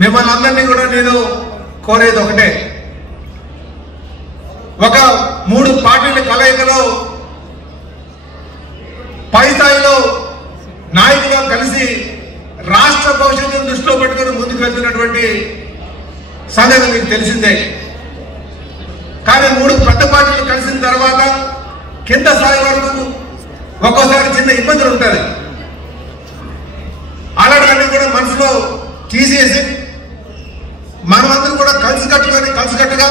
మిమ్మల్ని అందరినీ కూడా నేను కోరేది ఒకటే, ఒక 3 పార్టీల కలయికలో పై స్థాయిలో నాయకులుగా కలిసి రాష్ట్ర భవిష్యత్తును దృష్టిలో పెట్టుకుని ముందుకు వెళ్తున్నటువంటి సంగతి మీకు తెలిసిందే. కానీ 3 పెద్ద పార్టీలు కలిసిన తర్వాత కింద స్థాయి వరకు ఒక్కోసారి చిన్న ఇబ్బందులు ఉంటుంది. అలాంటివన్నీ కూడా మనసులో తీసేసి మనమందరం కూడా కలిసికట్టుగా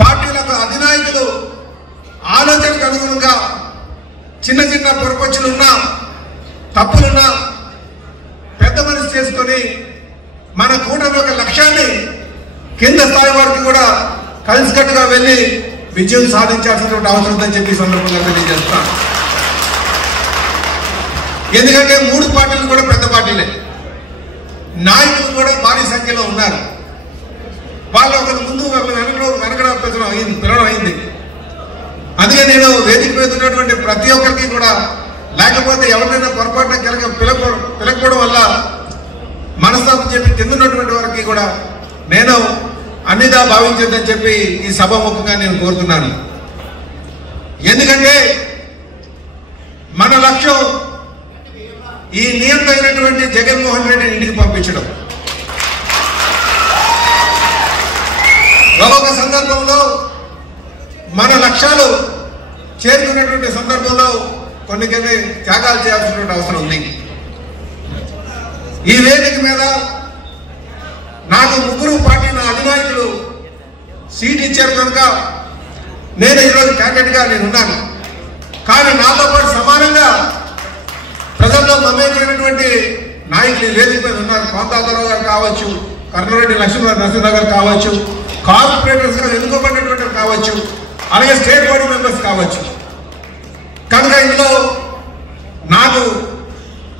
పార్టీలకు అధినాయకులు ఆలోచనకు అనుగుణంగా చిన్న చిన్న పొరపచ్చులున్నా తప్పులున్నా పెద్ద మనసు చేసుకొని మన కూటమి యొక్క లక్ష్యాన్ని కింద స్థాయి వరకు కూడా కలిసికట్టుగా వెళ్ళి విజయం సాధించాల్సినటువంటి అవసరం ఉందని చెప్పి సందర్భంగా తెలియజేస్తాను. ఎందుకంటే 3 పార్టీలు కూడా పెద్ద పార్టీలే, నాయకులు కూడా భారీ సంఖ్యలో ఉన్నారు. వాళ్ళు ఒకరి ముందు వెనకడం పిలవడం అయింది. అందుకే నేను వేదిక మీద ఉన్నటువంటి ప్రతి ఒక్కరికి కూడా, లేకపోతే ఎవరినైనా పొరపాటున పిలకపోవడం వల్ల మనస్తాపం చెప్పి కిందన్నటువంటి వారికి కూడా నేను అన్నిదా భావించద్దని చెప్పి ఈ సభాముఖంగా నేను కోరుతున్నాను. ఎందుకంటే మన లక్ష్యం ఈ నియంత్రైనటువంటి జగన్మోహన్ రెడ్డిని ఇంటికి పంపించడం. ఒక్కొక్క సందర్భంలో మన లక్ష్యాలు చేరుకున్నటువంటి సందర్భంలో కొన్ని త్యాగాలు చేయాల్సినటువంటి అవసరం ఉంది. ఈ వేదిక మీద నాకు 3 పార్టీ నా అధినాయకులు సీట్ ఇచ్చారు కనుక నేను ఈరోజు క్యాండిడేట్గా నేను ఉన్నాను. కానీ నాతో పాటు సమానంగా ప్రజల్లో మమేకమైనటువంటి నాయకులు వేదిక మీద ఉన్నారు. కోంతారావు గారు కావచ్చు, కర్ణరెడ్డి నరసింహ గారు కావచ్చు, కార్పొరేటర్స్ గా ఎన్నుకోబడినటువంటి కావచ్చు, అలాగే స్టేట్ బోర్డు మెంబర్స్ కావచ్చు. కనుక ఇందులో నాకు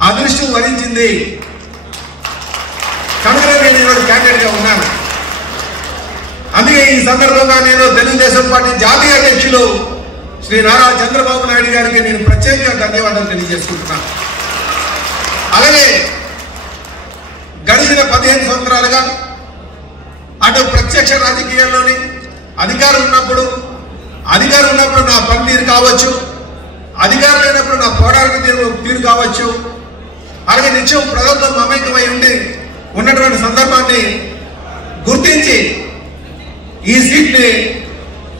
అదృష్టం వరించింది కనుక నేను ఈరోజు క్యాండిడేట్ గా ఉన్నాను. అందుకే ఈ సందర్భంగా నేను తెలుగుదేశం పార్టీ జాతీయ అధ్యక్షులు శ్రీ నారా చంద్రబాబు నాయుడు గారికి నేను ప్రత్యేకంగా ధన్యవాదాలు తెలియజేసుకుంటున్నాను. అలాగే గడిచిన 15 సంవత్సరాలుగా అటు ప్రత్యక్ష రాజకీయాల్లోని అధికారం ఉన్నప్పుడు నా పనితీరు కావచ్చు, అధికారం లేనప్పుడు నా పోరాట తీరు కావచ్చు, అలాగే నిత్యం ప్రజలతో మమేకమై ఉన్నటువంటి సందర్భాన్ని గుర్తించి ఈ సీట్ని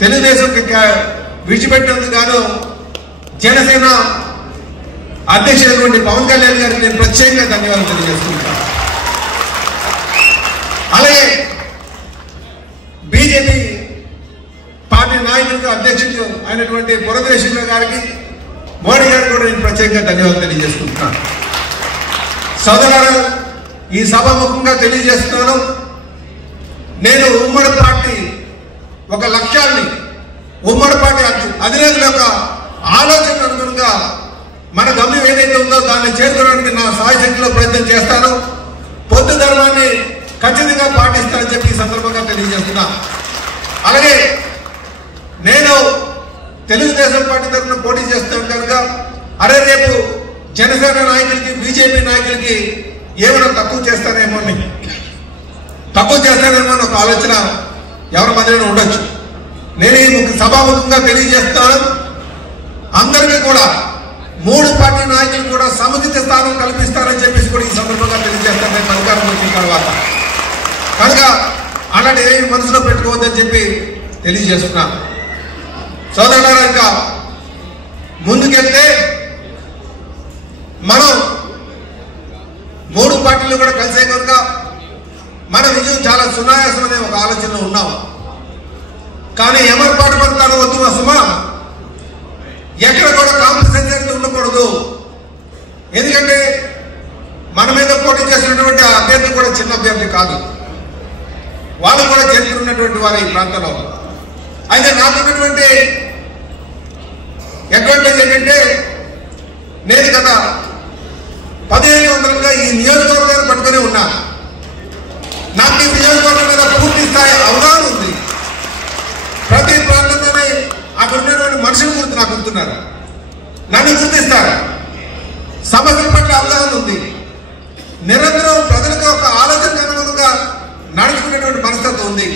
తెలుగుదేశం విడిచిపెట్టినందుకు గాను జనసేన అధ్యక్షుడైనటువంటి పవన్ కళ్యాణ్ గారికి నేను ప్రత్యేకంగా ధన్యవాదాలు తెలియజేసుకుంటాను. అలాగే బీజేపీ పార్టీ నాయకులకు అధ్యక్షుడు అయినటువంటి పురంధరేశ్వర గారికి, మోడీ గారికి కూడా నేను ప్రత్యేకంగా ధన్యవాదాలు తెలియజేసుకుంటున్నాను. సోదరులారా, ఈ సభాముఖంగా తెలియజేస్తున్నాను, నేను ఉమ్మడి పార్టీ ఒక లక్ష్యాన్ని, ఉమ్మడి పార్టీ అధినేతల యొక్క ఆలోచన అనుగుణంగా మన గమ్యం ఏదైతే ఉందో దాన్ని చేరుకోవడానికి నా సాయశక్తిలో ప్రయత్నం చేస్తాను. పొద్దు ధర్మాన్ని ఖచ్చితంగా పాటిస్తానని చెప్పి ఈ సందర్భంగా తెలియజేస్తున్నా. అలాగే నేను తెలుగుదేశం పార్టీ తరఫున పోటీ చేస్తాను కనుక రేపు జనసేన నాయకులకి, బీజేపీ నాయకులకి ఏమైనా తక్కువ చేస్తానేమో అని ఒక ఆలోచన ఎవరి మధ్యలో ఉండొచ్చు. నేను ఈ సభాముఖంగా తెలియజేస్తాను, అందరికీ కూడా 3 పార్టీ నాయకులు కూడా సముచిత స్థానం కల్పిస్తారని చెప్పేసి కూడా ఈ సందర్భంగా తెలియజేస్తాను. నేను అధికారం వచ్చిన తర్వాత కనుక అలాంటి ఏమి మనసులో పెట్టుకోవద్దని చెప్పి తెలియజేస్తున్నాను. సోదరులారా, ఇంకా ముందుకెళ్తే మనం 3 పార్టీలు కూడా కలిసే కనుక మన విజయం చాలా సునాయాసం అనే ఒక ఆలోచనలో ఉన్నాం. కానీ ఎవరు పాటు పడతానో వద్దు అసమా, ఎక్కడ కూడా కాంపిటీషన్ ఉండకూడదు. ఎందుకంటే మన మీద పోటీ చేసినటువంటి అభ్యర్థి కూడా చిన్న అభ్యర్థి కాదు, వాళ్ళు కూడా చరిత్ర ఉన్నటువంటి వారు ఈ ప్రాంతంలో. అయితే నాకున్నటువంటి అడ్వాంటేజ్ ఏంటంటే నేను గత 15 వందలుగా ఈ నియోజకవర్గాన్ని పట్టుకుని ఉన్నా. నాకు ఈ నియోజకవర్గం మీద పూర్తి స్థాయి అవగాహన ఉంది. ప్రతి ప్రాంతంలోనే అక్కడ ఉన్నటువంటి మనుషులు నాకు గుర్తున్నారు, నన్ను గుర్తిస్తారు. సమస్యల పట్ల అవగాహన ఉంది. నిరంతరం ప్రజల ఉంది.